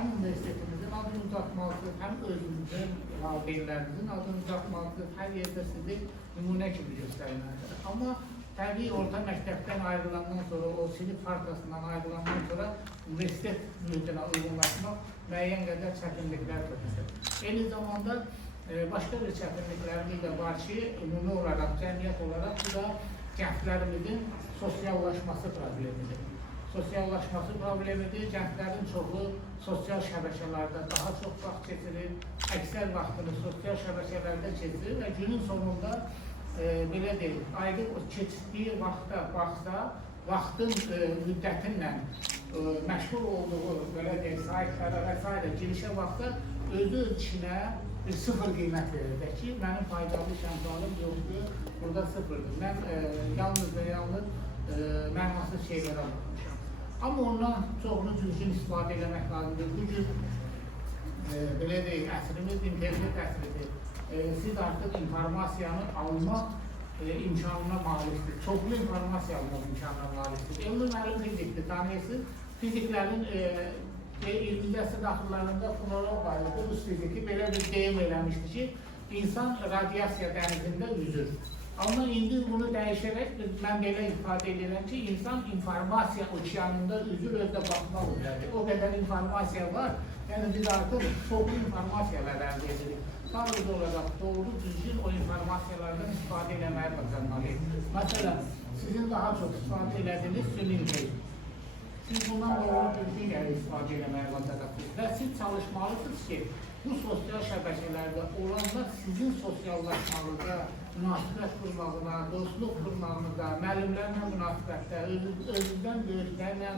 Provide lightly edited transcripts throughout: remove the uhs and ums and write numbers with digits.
həm universitetimizin adını uzatmalısınız, həm özümüzün valideynlərimizin adını uzatmalısınız, hər yerdə sizi nümunə kimi göstərməlidir. Amma təbii orta məktəbdən ayrılandan sonra, o sinif partasından ayrılandan sonra universitet mühitinə uyğunlaşmaq müəyyən qədər çətinliklər götürür. Eyni zamanda başqa bir çətinliklərimiz də var ki, ümumi olaraq, cəmiyyət olaraq bu da gənclərimizin sosiallaşması problemidir. Sosiallaşması problemidir, gənclərin çoxu sosial şəbəkələrdə daha çox vaxt keçirir, əksər vaxtını sosial şəbəkələrdə keçirir və günün sonunda belə deyil, aydın keçdiyi vaxta baxsa, vaxtın müddətinlə məşğul olduğu belə deyil, saytlara və s. girişə baxsa, özü içinə bir sıfır qiymət verir ki, mənim faydalı şəmsalım yoxdur, burada sıfırdır. Mən yalnız və yalnız mənasız şeylərə baxmışam. Amma ondan çoxunu düzgün istifadə eləmək lazımdır. Bu gün belə deyil, əsrimiz internet əsridir. Siz artıq informasiyanı almaq imkanına maliksiniz. Çoxlu informasiya almaq imkanına maliksiniz. Elmi müəllim fizikdir, tanıyırsınız. Fiziklərin 20-ci əsr daxillərində fonoloq ayrıdır, rus fiziki belə bir deyim eləmişdir ki, insan radiasiya dənizində üzür. Amma indi bunu dəyişərək mən belə ifadə edirəm ki, insan informasiya okeanında üzür, özdə baxmaq üzrədir. O qədər informasiya var, yəni biz artıq çoxlu informasiyalar əldə edirik. Sadəcə olaraq doğru düzgün o informasiyalardan istifadə eləməyə bacarmalıyıq. Məsələn, sizin daha çox istifadə elədiyiniz süni intellekt. Siz bundan doğru düzgün istifadə eləməyə bacarırsınız və siz çalışmalısınız ki, bu sosial şəbəkələrdə olanlar sizin sosiallaşmanıza, münasibət qurmağına, dostluq qurmağınıza, müəllimlərlə münasibətdə, özünüzdən böyüklərlə,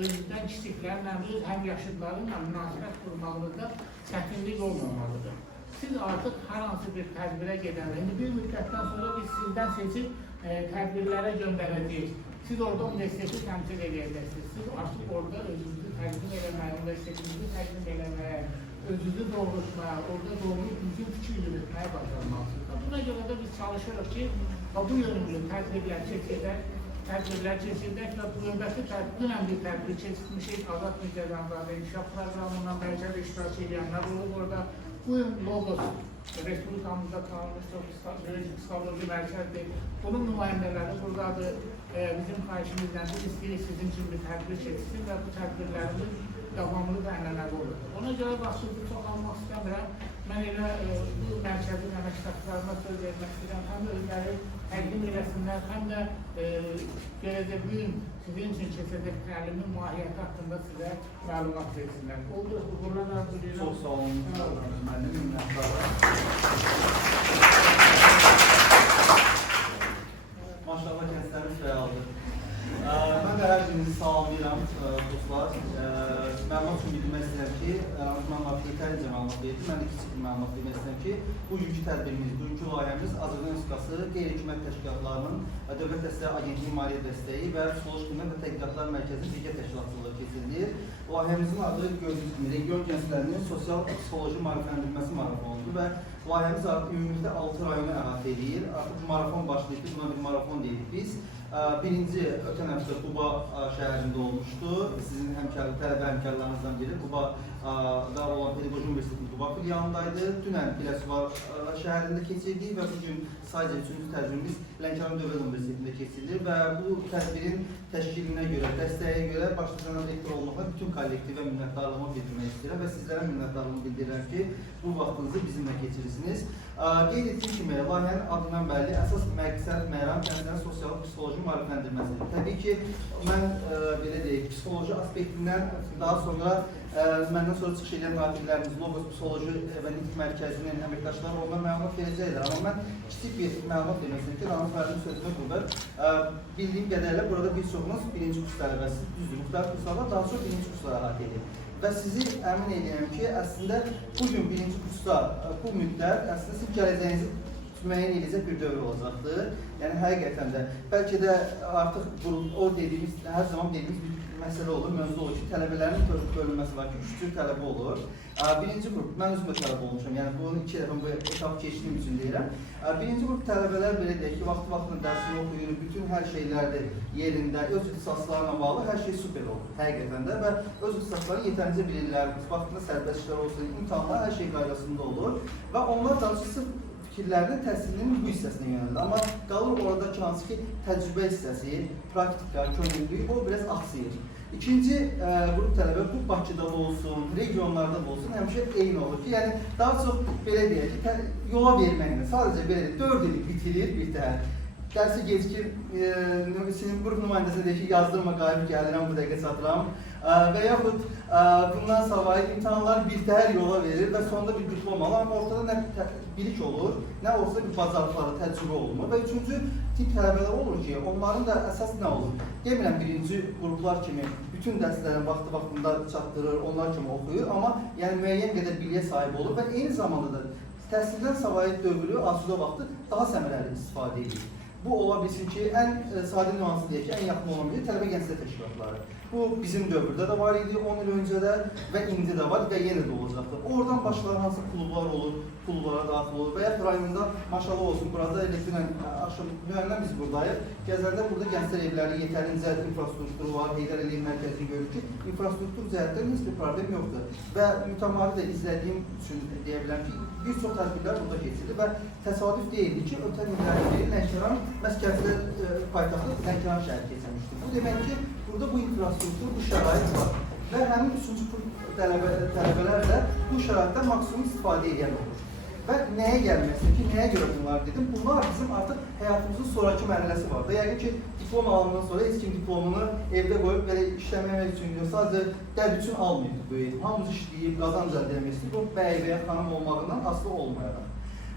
özünüzdən kiçiklərlə, öz həmyaşıdlarınla münasibət qurmağınıza çətinlik olmamalıdır. Siz artıq hər hansı bir tədbirə gedəndə, bir müddətdən sonra biz sizdən seçib tədbirlərə göndərəcəyik. Siz orada universiteti təmsil edəcəksiniz. Siz artıq orada özünüzü təqdim eləməyə, universitetinizi təqdim eləməyə, özünüzü doğrultmaya, orada doğru düzgün fikir yürütməyə başlamalısınız. Buna görə də biz çalışırıq ki, bu yönümlü tədbirlər keçirdək və bu növbəti dünən bir tədbir keçirmişik, Azad Müjdedanlarda inkişaf proqramından bəlkə də iştirak edənlər olub orada. Bu gün Logos Respublikamızda tanınmış çox böyük psixoloji mərkəzdir. Bunun nümayəndələri buradadır. Bizim xahişimizdən biz istəyirik sizin üçün bir tədbir keçsin və bu tədbirlərimiz davamlı və ənənəvi olur. Ona görə vaxtınızı çox almaq istəmirəm. Mən elə bu mərkəzin əməkdaşlarına söz vermək istəyirəm. Həm də özləri təqdim eləsinlər, həm də gələcək gün sizin üçün keçəcək təlimin mahiyyəti haqqında sizə məlumat versinlər. Oldu, uğurlar arzu edirəm. Çox sağ olun, mənim minnətdarım. Maşallah kəslərimiz fəaldır. Mən də hər birinizi salamlayıram, dostlar. Məlumat üçün bilmək istəyirəm ki, məlumat yetərincə məlumat verir. Mən də kiçik bir məlumat vermək istəyirəm ki, bugünkü tədbirimiz, bugünkü layihəmiz Azərbaycan Respublikası qeyri-hökumət təşkilatlarının Dövlət Dəstəyi Agentliyi Maliyyə Dəstəyi və Psixoloji Xidmət və Tədqiqatlar Mərkəzinin birgə təşkilatçılığı keçirilir. Layihəmizin adı gördüyünüz kimi region gənclərinin sosial psixoloji maarifləndirilməsi marafonudur və layihəmiz artıq ümumilikdə 6 rayonu əhatə edir. Artıq marafon başlayıb, buna bir marafon deyirik biz. Birinci ötən həftə Quba şəhərində olmuşdu. Sizin tələbə həmkarlarınızdan biri Qubada olan Pedaqoji Universitetinin Quba filialındaydı. Dünən Biləsuvar şəhərində keçirdik və bugün sadəcə 3-cü tədbirimiz Lənkəran Dövlət Universitetində keçirilir və bu tədbirin təşkilinə görə, dəstəyə görə başlıca rektor olmaqla bütün kollektivə minnətdarlığımı bildirmək istəyirəm və sizlərə minnətdarlığımı bildirirəm ki, bu vaxtınızı bizimlə keçirirsiniz. Qeyd etdiyim kimi, layihənin adından bəlli əsas məqsəd, məram kəndlərin sosial-psixoloji maarifləndirməsidir. Təbii ki, mən belə deyək, psixoloji aspektindən daha sonra məndən sonra çıxış edən nadirlərimiz Logos Psixoloji və Nitq Mərkəzinin əməkdaşları ondan məlumat verəcəklər. Amma mən kiçik bir məlumat vermək istəyirəm ki, Ramiz müəllimin sözünü qurdur. Bildiyim qədərlə burada bir çoxunuz birinci kurs tələbəsi, düzdür, müxtəlif kurslarla daha çox birinci kurslara əhatə edir. Və sizi əmin edirəm ki, əslində bugün birinci kursda bu müddət əslində sizin gələcəyinizi müəyyən edəcək bir dövr olacaqdır. Yəni həqiqətən də bəlkə də artıq o dediyimiz, hər zaman dediyimiz bir məsələ olur, mövzu olur ki, tələbələrin bölünməsi var ki, 3 cür tələbə olur. Birinci qrup, mən özümə tələbə olmuşam, yəni bunu 2 dəfə bu etap keçdiyim üçün deyirəm. Birinci qrup tələbələr belə deyək ki, vaxtı-vaxtında dərsini oxuyur, bütün hər şeylərdir yerində, öz ixtisaslarına bağlı hər şey super olur, həqiqətən də və öz ixtisaslarını yetərincə bilirlər, vaxtında sərbəst işlər olsun, imtahanlar hər şey qaydasında olur və onlar da sırf fikirlərini təhsilinin bu hissəsinə yönəldi. Amma qalır oradakı hansı ki, təcrübə hissəsi, praktika, könüllülük, o biraz aksayır. İkinci qrup tələbə bu Bakıda da olsun, regionlarda da olsun, həmişə eyni olur ki, yəni daha çox belə deyək ki, yola verməklə, sadəcə belə deyək, 4 ili bitirir bir təhər. Dərsi gecikir, sinif qrup nümayəndəsinə deyək ki, yazdırma, qayıb gəlirəm, bu dəqiqə çatıram. Və yaxud bundan savayı imtahanlar bir təhər yola verir və sonunda bir diplom alır, amma ortada nə bilik olur, nə olsa bir bacarıqları, təcrübə olunur. Və üçüncü tip tələbələr olur ki, onların da əsas nə olur? Demirəm birinci qruplar kimi bütün dərslərin vaxtı-vaxtında çatdırır, onlar kimi oxuyur, amma yəni müəyyən qədər biliyə sahib olur və eyni zamanda da təhsildən savayı dövrü, asudə vaxtı daha səmərəli istifadə edir. Bu ola bilsin ki, ən sadə nüansı deyək ki, ən yaxın olan biri tələbə gənclər təşkilatları. Bu bizim dövrdə də var idi, 10 il öncə də və indi də var və yenə də olacaqdır. Oradan başlayan hansı klublar olur, klublara daxil olur və ya rayonunda maşallah olsun, burada elektrik müəyyən biz buradayıq. Gəzəndə burada gənclər evləri yetərincə infrastrukturu var, Heydər Əliyev mərkəzini görürük ki, infrastruktur cəhətdən heç bir problem yoxdur. Və mütəmadi də izlədiyim üçün deyə biləm ki, bir çox tədbirlər burada keçirir və təsadüf deyildi ki, ötən illərin biri Lənkəran, məhz gənclər paytaxtı Lənkəran şəhəri keçirmişdir. Bu demək ki, burada bu infrastruktur, bu şərait var və həmin 3-cü qrup tələbələr də bu şəraitdən maksimum istifadə edən olur. Və nəyə gəlməsin ki, nəyə görə bunlar dedim? Bunlar bizim artıq həyatımızın sonraki mərhələsi var və yəqin ki, diplom alandan sonra heç kim diplomunu evdə qoyub belə işləməmək üçün diyor, sadəcə dəb üçün almayıb bu eğitim. Hamımız işləyib, qazanc əldə etmək istəyib, o bəy və ya xanım olmağından asılı olmayaraq.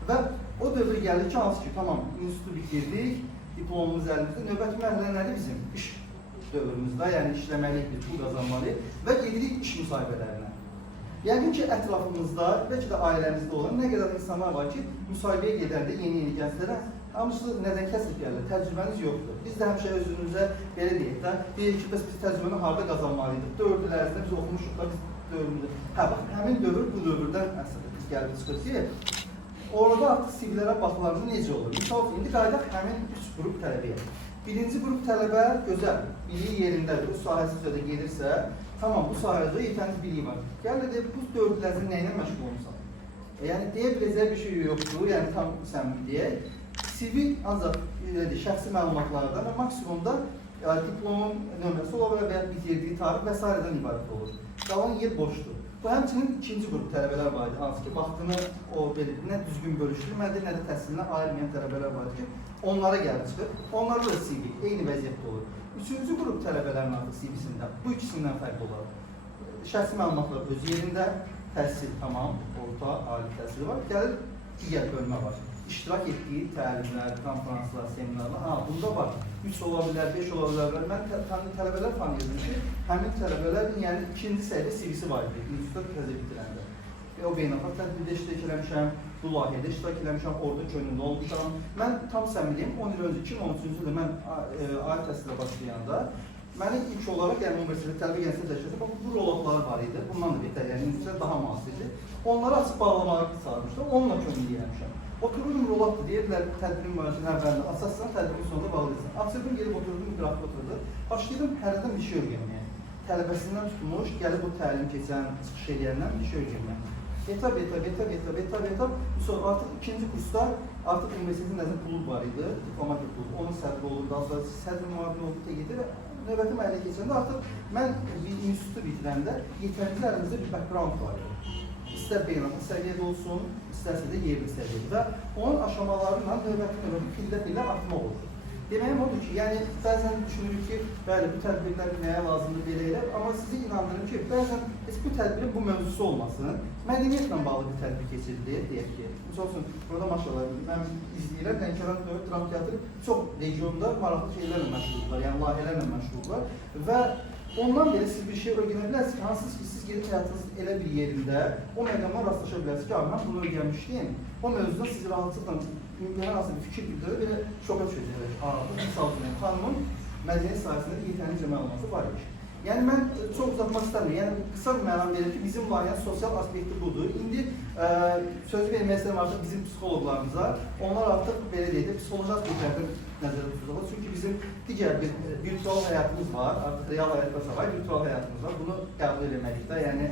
Və o dövr gəlir ki, hansı ki, tamam, institutu bitirdik, diplomumuz əlimizdə, növbəti mərhələ nədir bizim? İş dövrümüzdə, yəni işləməliyik, pul qazanmalıyıq və gedirik iş müsahibələrinə. Yəqin ki, ətrafımızda, bəlkə də ailəmizdə olan nə qədər insanlar var ki, müsahibəyə gedəndə yeni gənclərə hamısı nədən kəsib gəlir, təcrübəniz yoxdur. Biz də həmişə özümüzə belə deyək də, deyək ki, biz təcrübəni harada qazanmalıyıq, 4 il ərzində biz oxumuşuq da, biz dövrümüzdə. Hə, bax, həmin dövr bu dövrdən əslində biz gəlib çıxır ki, orada artıq CV-lərə baxılarında necə olur? Misal üçün, indi qaydaq həmin 3 qrup tələbəyə. Birinci qrup tələbə gözəl, biliyi yerindədir, o sahəsi üzrə də gedirsə, tamam, bu sahədə yetərincə biliyi var. Gəl də bu 4 il ərzində nə ilə məşğul olmuşsan? Yəni, deyə biləcək bir şey yoxdur, yəni tam səmimi deyək. CV ancaq şəxsi məlumatlardan və maksimumda diplomun nömrəsi ola bilər və ya bitirdiyi tarix və s. ibarət olur. Qalan yer boşdur. Bu həmçinin ikinci qrup tələbələr var idi, hansı ki, vaxtını o nə düzgün bölüşdürmədi, nə də təhsilinə ayırmayan tələbələr var ki, onlara gəlib çıxır. Onlarda da CV eyni vəziyyətdə olur. Üçüncü qrup tələbələrin artıq CV-sində bu ikisindən fərqli olaraq. Şəxsi məlumatlar öz yerində, təhsil tamam, orta, ali təhsili var, gəlir digər bölmə var. İştirak etdiyi təlimlər, konferanslar, seminarlar, bunda var. 3 ola bilər, 5 ola bilər. Mən tələbələr tanıyırdım ki, həmin tələbələrin yəni ikinci səviyyə CV-si var idi, institutda təzə bitiləndə. O beynəlxalq tədbirdə iştirak eləmişəm, bu layihədə iştirak eləmişəm, orada könüllü olmuşam. Mən tam səmiliyim, 10 il öncə, 2013-cü ildə mən ali təhsilə başlayanda, mənim ilk olaraq, yəni universitetdə tələbə gənclər təşkilatı, bu rolotları var idi, bundan da betər, yəni institutlar daha müasirdir. Onları açıb bağlamağa çağırmışlar, onunla könüllü eləmişəm. Otururum rolotdur, deyirlər, tədbirin müəyyən əvvəlində, asasından tədbirin sonunda bağlayırsan. Açırdım, gelib oturdum, bir qrafik oturdu. Başlaydım, hərədən bir şey öyrənməyə. Tələbəsindən tutmuş, gəlib o təlim keçən, çıxış eləyəndən bir şey öyrənməyə. Etap. Sonra artıq ikinci kursda artıq universitetin nəzər klub var idi, diplomatik klub. Onun sədri olur, daha sonra sədri müavini oldu, TGT və növbəti məhəllə keçəndə artıq mən bir institutu bitirəndə yetərincə əlimizdə bir background var idi. İstər beynəlxalq səviyyədə olsun, istərsə də yerli səviyyədə və onun aşamalarıyla növbəti pillə artma olur. Deməyim odur ki, yəni bəzən düşünürük ki, bəli, bu tədbirlər nəyə lazımdır belə elə, amma sizi inandırım ki, bəzən bu tədbirin bu mövzusu olmasın, mədəniyyətlə bağlı bir tədbir keçirilir, deyək ki. Misal üçün, burada maşallah, mən izləyirəm, Lənkəran Dram Teatrı çox regionda maraqlı şeylərlə məşğuldurlar, yəni layihələrlə məşğuldurlar və ondan belə siz bir şey öyrənə bilərsiniz ki, hansınız ki, siz gedib həyatınız elə bir yerində o məqamdan rastlaşa bilərsiniz ki, mən bunu öyrənmişdim, o mövzuda siz rahatlıqla hər hansı bir fikir bildirir, belə şoka düşəcəklər. Misal üçün, xanımın mədəniyyət sahəsində yetərincə məlumatı var imiş. Yəni mən çox uzatmaq istəmirəm. Yəni qısa bir məna verir ki, bizim variant sosial aspekti budur. İndi sözü vermək istəyirəm artıq bizim psixoloqlarımıza. Onlar artıq belə deyək də psixoloji aspektlərdən nəzərdə tutulur. Çünki bizim digər bir virtual həyatımız var. Artıq real həyatda savay virtual həyatımız var. Bunu qəbul etməkdə, yəni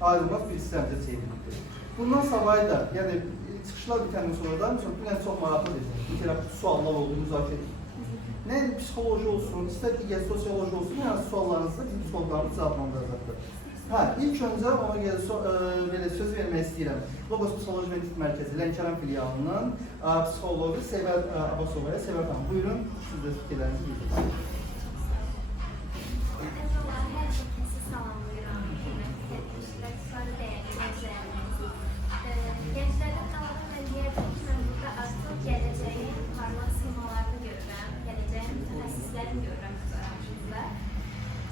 ayrılmaz bir sistemdə çevrilir. Bundan savay da, yəni çıxışlar bitəndən sonra da məsələn çox maraqlıdır. İnteraktiv suallar oldu, müzakirə etdik. Nə psixoloji olsun, istər digər sosioloji olsun, yəni suallarınızda bizim psixologlarımız cavablandıracaqdır. İlk öncə ona görə söz vermək istəyirəm. Logos Psixoloji və Etik Mərkəzi Lənkəran filialının psixologu Sevər Abbasovaya. Sevər xanım, buyurun, siz də fikirlərinizi bildirin.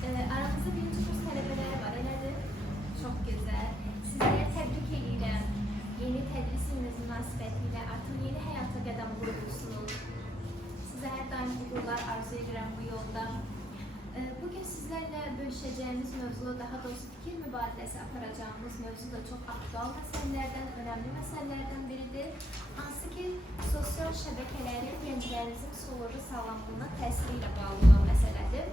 Aramızda birinci kurs tələbələri var, elədir? Çox gözəl. Sizlərə təbrik edirəm. Yeni tədris iliniz münasibətilə artıq yeni həyata qədəm qoyursunuz. Sizə hər daim uğurlar arzu edirəm bu yolda. Bugün sizlərlə bölüşəcəyimiz mövzu, daha doğrusu fikir mübadiləsi aparacağımız mövzu da çox aktual məsələlərdən, önəmli məsələlərdən biridir. Hansı ki, sosial şəbəkələrin gənclərimizin psixoloji sağlamlığına təsiri ilə bağlı olan məsələdir.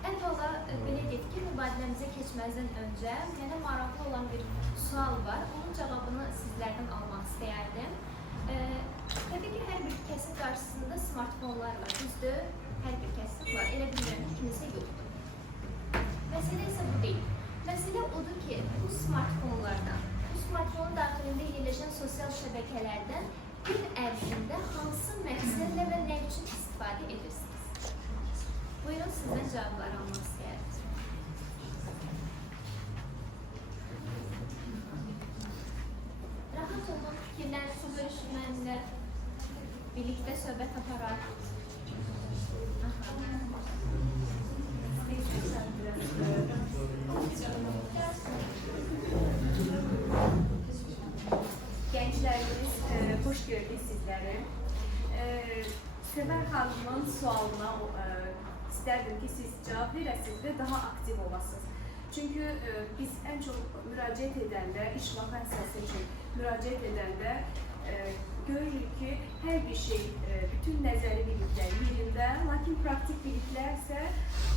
Əvvəla, belə deyək ki, mübadiləmizə keçməzdən öncə mənə maraqlı olan bir sual var. Onun cavabını sizlərdən almaq istəyərdim. Təbii ki, hər bir kəsin qarşısında smartfonlar var. Düzdür, hər bir kəsin var. Elə bilmirəm ki, kimisə yoxdur. Məsələ isə bu deyil. Məsələ odur ki, bu smartfonlardan, bu smartfonun daxilində yerləşən sosial şəbəkələrdən gün ərzində hansı məqsədlə və nə üçün istifadə edirsiniz? Buyurun, sizdən cavablar almaq istəyərdim. Rahat olun, fikirlərinizi bölüşün mənimlə. Birlikdə söhbət aparaq. Gençlerimiz, hoş gördük sizləri. Sevər xanımın sualına istərdim ki, siz cavab verəsiniz və daha aktiv olasınız. Çünki biz ən çox müraciət edəndə, iş vakansiyası üçün müraciət edəndə görürük ki, hər bir şey, bütün nəzəri biliklər yerində, lakin praktik biliklər isə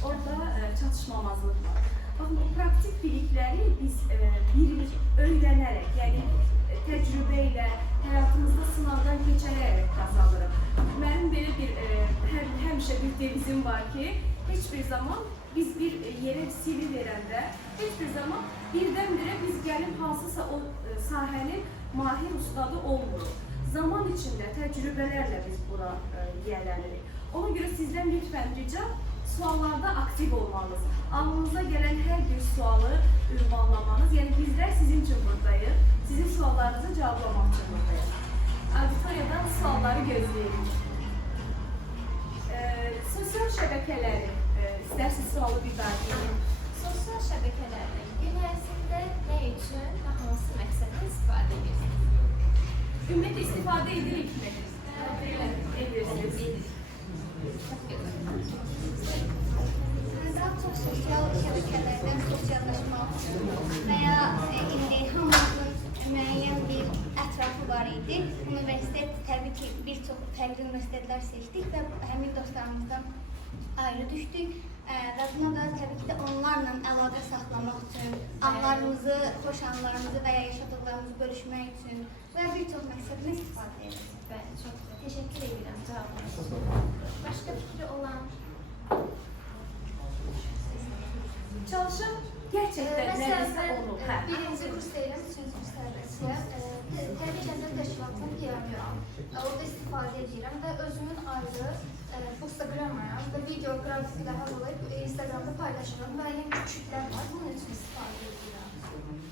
orada çatışmamazlıq var. Baxın, bu praktik bilikləri biz öyrənərək, yəni təcrübə ilə, həyatımızda sınavdan keçərək qazanırıq. Mənim belə bir həmişə bir devizim var ki, heç bir zaman biz bir yerə CV verəndə, heç bir zaman birdən-birə biz gəlib hansısa o sahənin mahir ustadı olmuruq. Zaman içində, təcrübələrlə biz buna yiyələnirik. Ona görə sizdən lütfən ricam, suallarda aktiv olmanız, ağlınıza gələn hər bir sualı ünvanlamanız, yəni bizlər sizin üçün buradayıq, sizin suallarınızı cavablamaq üçün buradayıq. Auditoriyadan sualları gözləyirik. Sosial şəbəkələri, istərsiniz sualı bir daha deyim. Sosial şəbəkələrdən gün ərzində nə üçün və hansı məqsədlə istifadə edirsiniz? Ümumiyyətlə istifadə edirik mi? Edirsiniz. Çox gözəl. Daha çox sosial şəbəkələrdən sosiallaşmaq və ya indi hamımızın müəyyən bir ətrafı var idi. Universitet təbii ki, bir çox fərqli universitetlər seçdik və həmin dostlarımızdan ayrı düşdük. Və buna da təbii ki, onlarla əlaqə saxlamaq üçün, anlarımızı, xoş anlarımızı və ya yaşadıqlarımızı bölüşmək üçün və bir çox məqsədlə istifadə edirik. Bəli, çox güzel. Teşekkür ederim cevabınız için. Başka fikri olan? Çalışın gerçekten neredeyse olur. Birinci kurs deyirəm, üçüncü kurs tələbəsiyəm. Təhlükəsizlik təşkilatının PR-ıyam. Orada istifadə edirəm və özümün ayrı Instagram-ım və video qrafiklə hazırlayıb Instagramda paylaşıram. Müəyyən küçüklər var, bunun üçün istifadə edirəm.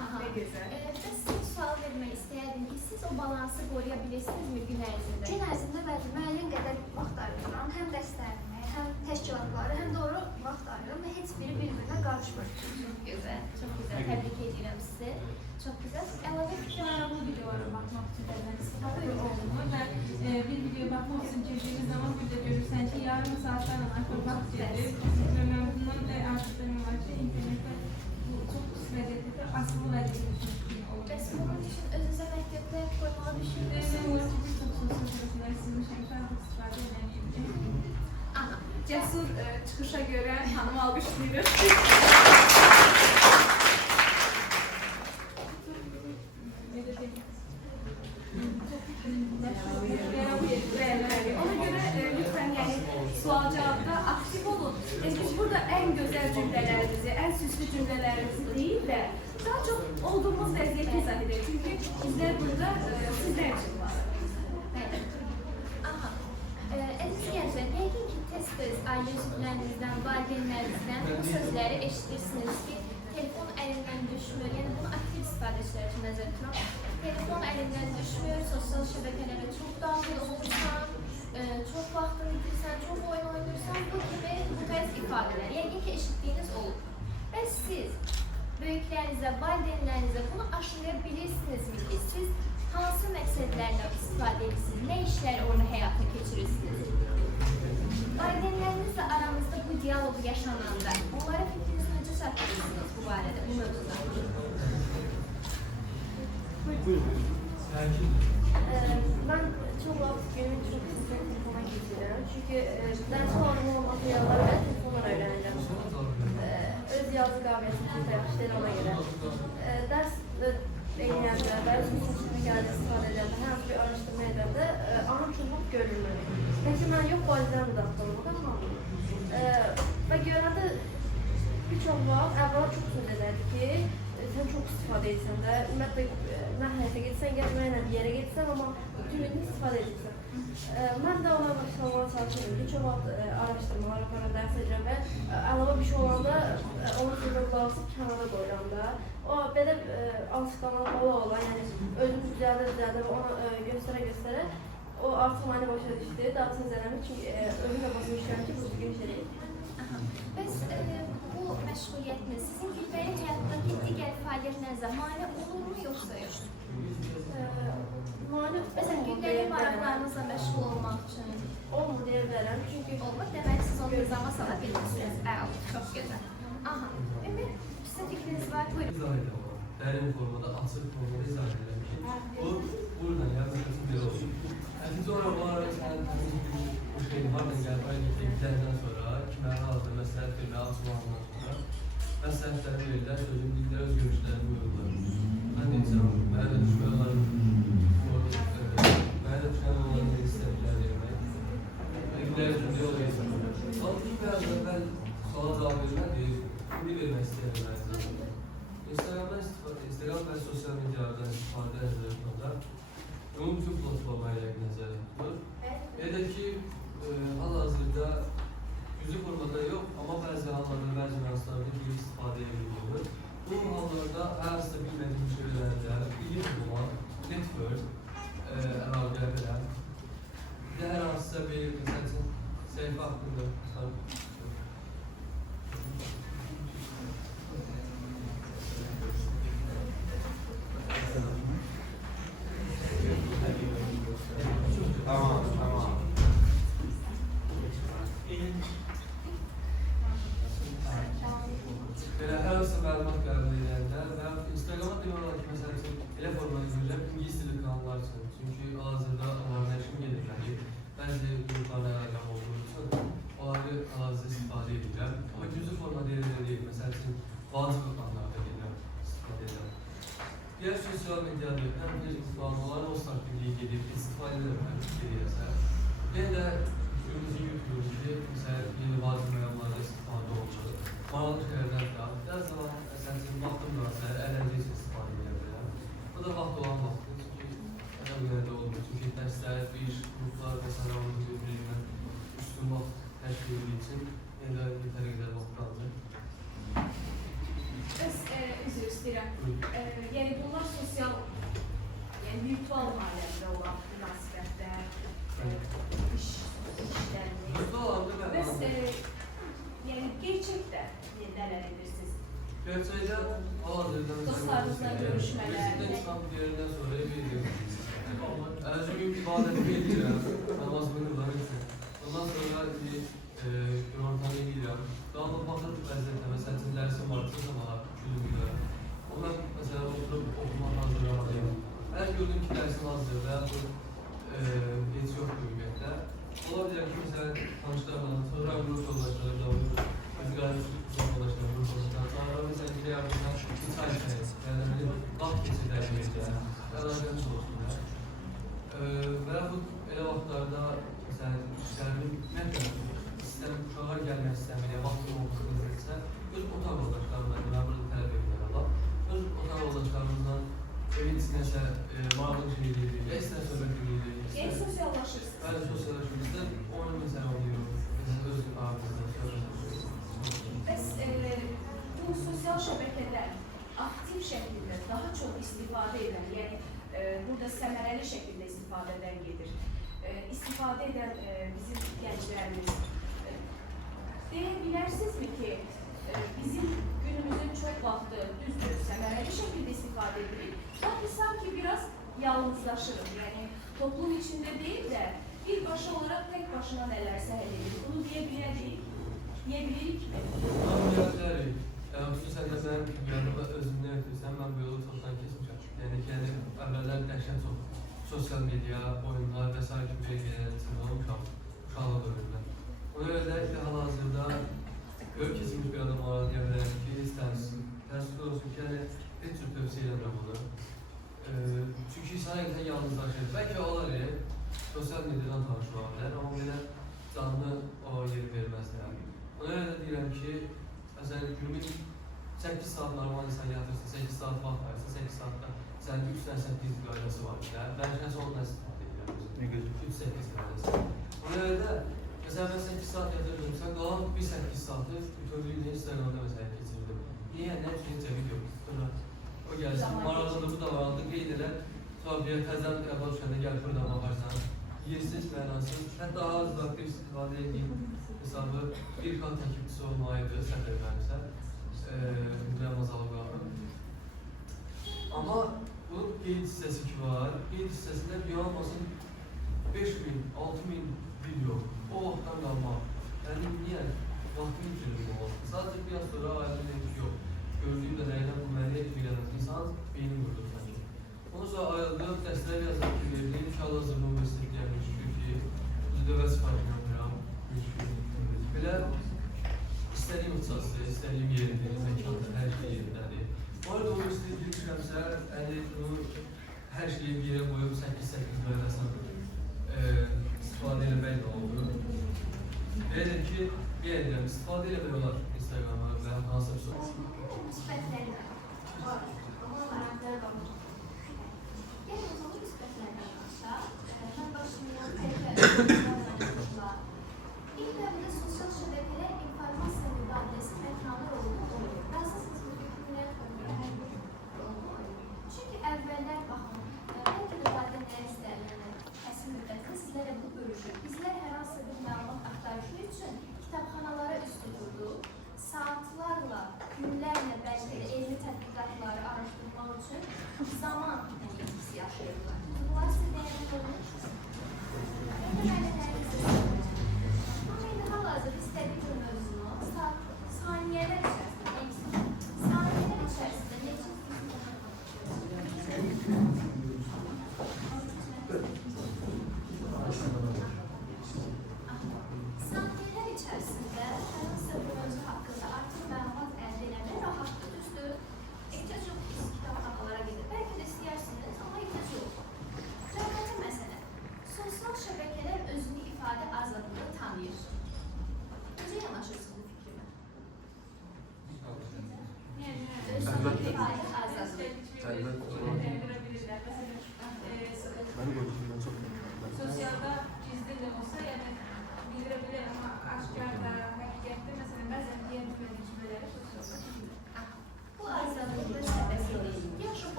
Aha. Ne güzel. Ve size sual vermek istəyərdim ki, siz o balansı qoruyabilirsiniz mi gün ərzində? Gün ərzində bəli, müəyyən qədər vaxt ayırıram. Həm dərslərimə, həm təşkilatları, həm doğru vaxt ayırıram və heç biri bir-birinə qarışmır. Çok güzel, çok güzel. Tebrik ediyorum sizi. Çok güzel. Əlavə fikirlərə bu videolara baxmaq üçün də mən istifadə olunur və Fosil girdiğimiz zaman burada görürsen ki yarım saatlerle akrobat gelir. Ve ben bundan da artık benim var ki internette bu çok süredir asıl vəziyyətini olur. Bəs bunun üçün özünüzə məktəbdə qoymağı düşünürsünüz? Benim var ki bir çok sosyal tarafından silmişəm, artık istifadə edemeyim. Aha. Cəsur çıxışa görə hanımı alqışlayırıq. Ona göre lütfen yani sual cevapta aktif olun. Biz burada en güzel cümlelerimizi, en süslü cümlelerimizi değil de daha çok olduğumuz vaziyeti izah edelim. Çünkü bizler burada sizler için var. Bəli. Aha. Əziz gənclər, yəqin ki, tez-tez ailə üzvlərinizdən, valideynlərinizdən bu sözləri eşitirsiniz ki, telefon əlindən düşmür. Yəni bunu aktiv istifadəçilər üçün nəzərdə tuturam. Telefon əlindən düşmür, sosial şəbəkələrə çox daxil olursan, çox vaxtını itirsən, çox oyun oynayırsan, bu kimi bu tərz ifadələr. Yəqin ki, eşitdiyiniz olur. Bəs siz böyüklərinizə, valideynlərinizə bunu aşılaya bilirsinizmi ki, siz hansı məqsədlərlə istifadə edirsiniz, nə işləri orada həyata keçirirsiniz? Valideynlərinizlə aranızda bu diyaloq yaşananda onlara fikrinizi necə çatdırırsınız bu barədə, bu mövzuda? Ben çok vaxt günün çok sıcak telefona geçiriyorum. Çünkü ders olan materialları ben telefonla öğreneceğim. Öz yazı qabiliyyətini çok yaxşı deyil ona göre. Ders eğlence, ders müsünçünü geldi istifadə edəndə, hər hansı bir araşdırma edəndə ana çılmaq görülmür. Peki mən yox, valideyn də atılmadı ama və görəndə bir çox vaxt əvvəla çox söz edərdi ki, sen çok istifadə etsən də, ümumiyyətlə nə həyata getsən, gəlməklə bir yerə getsən, amma bütün gün istifadə edirsən. Mən də ona başlamaya çalışıyorum ki, çox vaxt araşdırmalar aparan dərs edirəm və əlavə bir şey olanda onu sözünü bağlasıb kənara qoyuram da. O belə alışqanlığı ola, yəni özünü düzəldə və ona göstərə o artıq məni başa düşdü, daha söz eləmir çünki özümlə başa düşürəm ki, bu düzgün şey deyil. Bəs bu məşğuliyyətiniz sizin gündəlik həyatdakı digər fəaliyyətlərinizə mane olurmu yoxsa yox? Məsələn, gündəlik maraqlarınızla məşğul olmaq üçün Olmur deyə bilərəm çünki olmur. Demək, siz onu nizama sala bilirsiniz. Çox gözəl. Aha. Ümid, sizin fikriniz var. Buyurun. Dərin formada, açıq formada izah edirəm ki, bu buradan yazılması bir olsun. Nəticə olaraq onlara sənin təmiz bu şeyin hardan gəlib, gidəndən sonra kimə hazır məsləhət verməyə açılandan sonra məsləhətləri verirlər, sözün dillər öz görüşlərini buyururlar. Mən deyəcəm, mənə də düşmən onların istədikləri vermək. İllər üçün yol geçsin. Halbuki biraz əvvəl suala cavab vermək vermək istəyirəm. Instagram və sosial medialardan istifadə edilməkdə ümumi bütün platformaya nəzərdə tutulur. Edək ki, hal-hazırda yüzü formada yox, amma bəzi hallarda, bəzi məhsullarda bir istifadə edilir. Bu hallarda hər hansıda bilmədiyim şeylərdə ilim olmaq, network, əlaqə verən, bir də hər hansısa bir, məsəl üçün, səhifə haqqında Tamam. Belə hər hansı məlumat qəbul edənlər və Instagrama demək olar ki, məsəl üçün, elə formada görülür, İngiliz dili kanallar üçün. Çünki hal-hazırda onların nəşrin gedirlər. Bəzi qruplarla əlaqəm olduğu üçün onları hal-hazırda istifadə edirlər. Amma güclü formada yerində deyil, məsəl üçün, vacib qanallarda istifadə edirlər. Diğer sosyal medyada hem bir bağımlıların o taktiği gelip istifadə edirsə, yine de günümüzü yüklüyoruz ki, mesela yeni bazı meyamlarda istifadə olacaq. Mağalı şeylerden daha, biraz zaman esensin vaxtım varsa, ələcək istifadə edirəm. Bu da vaxt olan vaxtdır, çünki ələm yerdə olmuyor. Çünki dərslər, iş, qruplar və sənəvənin birbirindən üstün vaxt təşkil etdiyi üçün yine de yetəri qədər vaxt qalacaq. Üzr istəyirəm. Yəni bunlar sosial, yəni virtual aləmdə olan münasibətlər, işləriniz. Bəs yəni gerçəkdə nələr edirsiniz? Gerçəkdə hal-hazırda Dostlarınızla görüşmələr. Birisindən çıxan bir yerindən sonra bir Her gün ibadetimi edirəm, namazımı qılarım. Ondan sonra bir yorumlarına gidiyorum. Daha da bakır vəziyyətdə, məsələn, üçün dərsim varsa sabah, günümdə. Onlar mesela oturup okumak hazırlamalıyım. Eğer gördüğüm ki dersim hazır veya hiç yok ümumiyyətlə. Olabilir ki mesela tanışlarla, sonra grup yoldaşlarımla olur. Müzik ayrıntı yoldaşlarımla, grup yoldaşlarımla. Sonra mesela bir yardımdan bir çay içeriz. Yani benim vaxt geçirdiğim yerdə. Əlaqəmiz olsun ya. Və bu elə vaxtlarda mesela işlərimin ümumiyyətlə sistem uşağa gəlmək istəməyə vaxtım olduğunuzda öz otaq yoldaşlarımla, mən burada tələb edirəm. Öz otaq yoldaşlarımızdan evin içinəsə maraqlı şey edirik, ya istər söhbət edirik. Yəni sosiallaşırsınız. Bəli, sosiallaşımızda onun məsələ oluyor. Öz aramızda söhbət edirik. Bəs bu sosial şəbəkələr aktiv şəkildə daha çox istifadə edən, yəni burada səmərəli şəkildə istifadədən gedir. İstifadə edən bizim gənclərimiz deyə bilərsinizmi ki, bizim günümüzün çox vaxtı düzdür, səmərəli şəkildə istifadə edirik. Lakin sanki biraz yalnızlaşırıq. Yəni toplum içində deyil də birbaşa olaraq tek başına nələrsə həll edirik. Bunu deyə bilərik. Deyə bilirik mi? Anlayabilirik. Xüsusən də sən yanında özündən ötürsən, mən bu yolu çoxdan keçmişəm. Yəni ki, əvvəllər dəhşət çox sosial media, oyunlar və s. kimi belgələr içində olmuşam uşaqlıq dövründə. Ona görə də hal-hazırda gör kesilmiş bir adam olarak deyə ki, istənsin. Təəssüf olsun ki, heç cür tövsiyə edirəm bunu. Çünki sanki yalnızlaşır. Bəlkə olar sosial medyadan tanışmaq bilər, amma belə canlı o yeri verməzlər. Ona görə də deyirəm ki, məsələn, günün 8 saat normal insan yatırsın, 8 saat vaxt ayırsa, 8 saatda sənin 3-dən 8 qaydası var. Mən şəxs onunla istifadə edirəm. 3-8 qaydası. Ona görə də mesela ben 8 saat yatırırsam, qalan bir 8 saatı bütünlüğüyle Instagram'da mesela geçirdim. Niye? Ne? Çünkü video. Sonra o gelsin, maraqlıdır, bu da maraqlı qeyd elə. Sonra bir təzən əvvəl düşəndə gəl buradan baxarsan. Yersiz, mənasız, hətta az aktiv istifadə edeyim hesabı bir kan takipçisi olmaydı, səhv etməyimsə. Rəmazalı qaldım. Amma bunun qeyd hissəsi ki var. Qeyd hissəsində bir olmasın 5000, 6000 video. O vaxtdan qalmaq. Yəni niyə? Vaxtın üçün olmalı. Sadəcə bir az sonra ayrılır ki, yox. Gördüyüm qədərilə bu məni etməyən insan beyni vurdur sanki. Ondan sonra ayrıldığım dəstələr yazıb ki, verdiğim inşallah zırhın mesleği deyəm müşkül ki, dövə sifarişini yapıram, müşkül. Belə istədiyim ixtisası, istədiyim yeridir, zəkandır, hər şey yerindədir. Bu arada o istəyib girmişəmsə, bunu hər şeyi bir yerə qoyub 8-8 qaydasını istifadə eləmək də oldu. Belədir ki, bir edirəm, istifadə eləmək olar Instagram'a və hansısa bir soru. Müsbətləri var, amma maraqları var. Yəni, o zaman müsbətlərdən aşağı, mən başlayan tələblərlə İlk dəvrdə sosial şəbəkələr informasiya mübadiləsi məkanı rolunu oynuyor. Razısınız mı? Ümumiyyətlə, hər bir rolunu oynuyor. Çünki əvvəllər baxın, bəlkə də valideynlər istəyirlər, həsil müddətində sizlərlə bu bölüşür. Bizlər hər hansı bir məlumat axtarışı üçün kitabxanalara üst tuturduq. Saatlarla, günlərlə bəlkə də elmi tədqiqatları araşdırmaq üçün zaman etkisi yaşayırlar. Bunlar sizə dəyərli olmuşsunuz.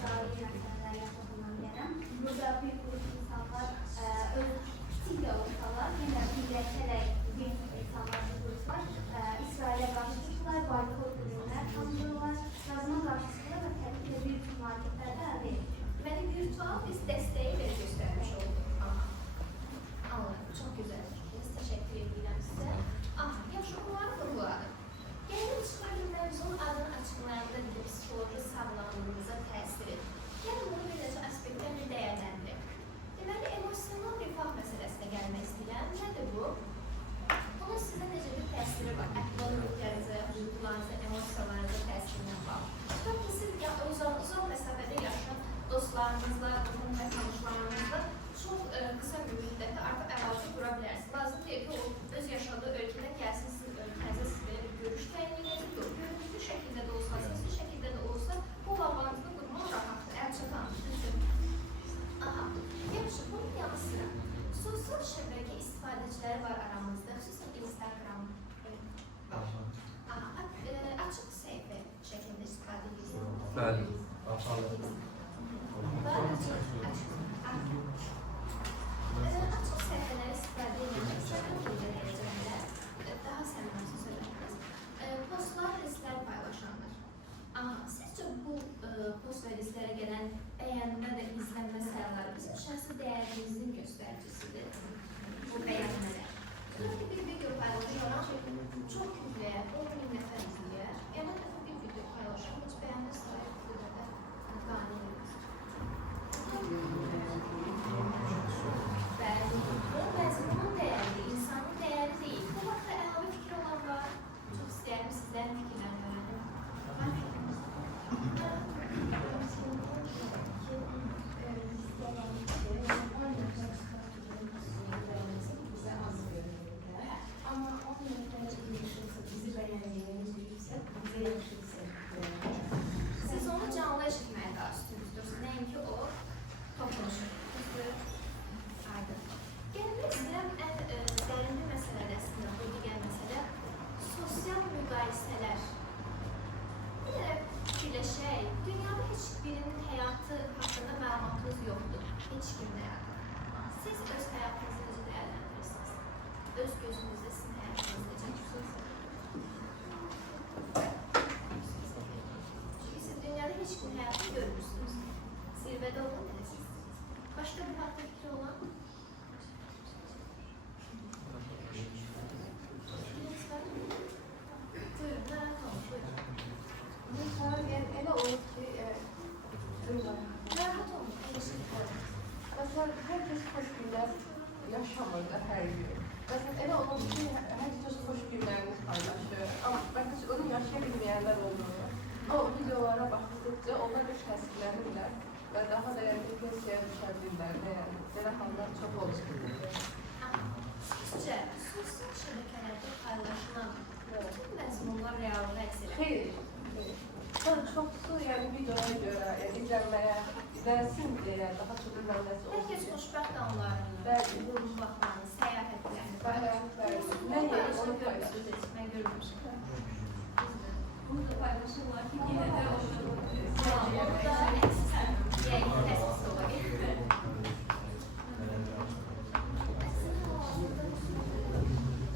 İsrail məsələlərə toxuna bilərəm. Burada bir qrup insanlar öz kiçik də olsalar, yenə birləşərək bir insanlar qruplar İsrailə qarşı çıxırlar, boykot ürünlər tanıdırlar, yazına qarşı çıxırlar və təbii ki, virtual marketlərdə əldə edir. Deməli, virtual biz dəstəyi belə göstərmiş olduq. Anladım, çox gözəl fikriniz, təşəkkür edirəm sizə. Yaxşı, onları vurguladım. Gəlin çıxardım mövzunun adını açıqlayanda bir psixoloji sağlamlığımıza təsiri. Gəlin bunu bir neçə aspektdən bir dəyərləndirək. Deməli, emosional rifah məsələsinə gəlmək istəyirəm. Nədir bu? Bunun sizə necə bir təsiri var? Əhval-ruhiyyənizə, duyğularınıza, emosiyalarınıza təsirindən var. Tutaq ki, siz uzaq məsafədə yaşayan dostlarınızla, qohum və tanışlarınızla çox qısa müddətdə artıq əlaqə qura bilərsiniz. Lazım deyil ki, o öz yaşadığı ölkədən gəlsin, siz ölkənizə siz belə bir görüş təyin edin. Görünüşlü şəkildə də olsa, sesli şəkildə də olsa, bu bağlantını qurmaq rahatdır, əlçatandır, düzdür. Yaxşı, bunun yanı sıra sosial şəbəkə istifadəçiləri var aramızda, xüsusən Instagram. Açıq səhifə şəklində istifadə edirsiniz. Bəli. Açıq səhifələri istifadə edin, səbəb dərəcələrdə daha səmimi söylədiniz. Postlar, listlər paylaşanlar. Sizcə bu post və listlərə gələn bəyənmə və izlənmə sayıları bizim şəxsi dəyərimizin göstəricisidir. Bu bəyənmələr. Sonra ki, bir video paylaşaram, çox kütləyə, 10.000 nəfər izləyər. Elə dəfə bir video paylaşaram, heç bəyənmə sayı bu qədər qani olmaz. Bəli, bunun məzmunun dəyəri, insanın dəyəri deyil. Bu vaxtda əlavə fikir olan var. Çox istəyərim sizlərin fikirlərini öyrənim. Ama o noktada bizi beğendiğiniz yüksek, bize yakışırsa. Siz onu canlı eşitməyə daha üstünüzdür. Nəinki o toxunuşur. Aydın. Gəlmək istəyirəm ən dərin bir məsələdə əslində bu digər məsələ sosial müqayisələr. Bir də fikirləşək, dünyada heç birinin həyatı haqqında məlumatınız yoxdur. Heç kimin həyatı. Siz öz həyatınızı necə dəyərləndirirsiniz? Öz gözünüzdə sizin həyatınız necə? Çünki siz dünyada heç kimin həyatını görmürsünüz. Zirvədə olan nəsiniz? Başqa bir haqda fikri olan? Fikriniz var mı? Buyurun, merak olun, buyurun. Mesela elə olur ki, Rahat olun, eleştirin. mesela herkes hoş günler yaşamır da her gün. Mesela elə olur ki, herkes hoş günlerini paylaşıyor. Ama belki onu yaşayabilmeyenler oluyor. Ama o videolara baktıkça onlar bir təsvirlənirlər və daha da depressiyaya düşebilirlər. Yani belə hallar çok olur. Sizcə, sosial şəbəkələrdə paylaşılan bütün məzmunlar reallığa əks edir? Xeyr. Sonra çoxsu yani videoya göre, yani izlenmeye, izlensin diye daha çok izlenmesi Hər kəs olsun. xoşbəxt anlarını, Bəli. quruluşlarını, səyahətlərini Səyahətlərini, Bunu nə yeri, paylaşan onu görmüsünüz, heç mən görmüşəm. Bunu da paylaşırlar ki yine de onları Onu da əks yəqin təsis olayım.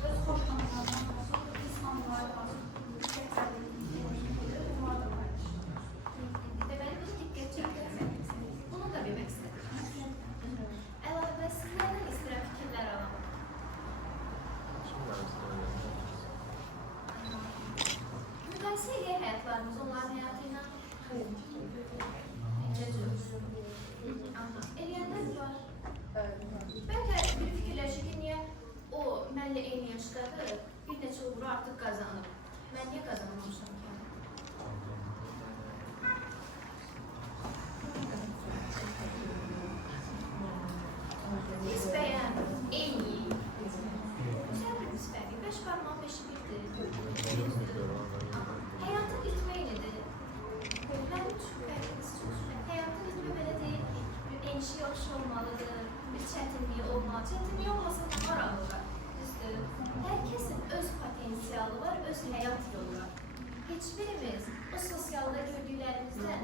Öz hoş anlardan olsun, insanlar Deməli, biz diqqət çəkdik. Bunun da bir məqsədi var. Əlavə sizlərdən istəyirəm fikirlər alalım. Müqayisə edək həyatlarımızı onların həyatı ilə. Eləyənlər var. Bəlkə bir fikirləşir ki, niyə o mənlə eyni yaşdadır, bir neçə uğuru artıq qazanıb. Mən niyə qazanmamışam ki? Nisbəyən eyni. Güzel bir nisbəli. 5 parmağın 5'i birdir. Həyatın ritmi eynidir. Mənim üçün fərqiniz çox. Həyatın ritmi belə deyil. Bir enişi yaxşı olmalıdır. Bir çətinliyi olmalı. Çətinliyi olmasa maraqlıdır. Düzdür. Hər kəsin öz potensialı var, öz həyat yolu var. Heç birimiz o sosialda gördüklərimizdən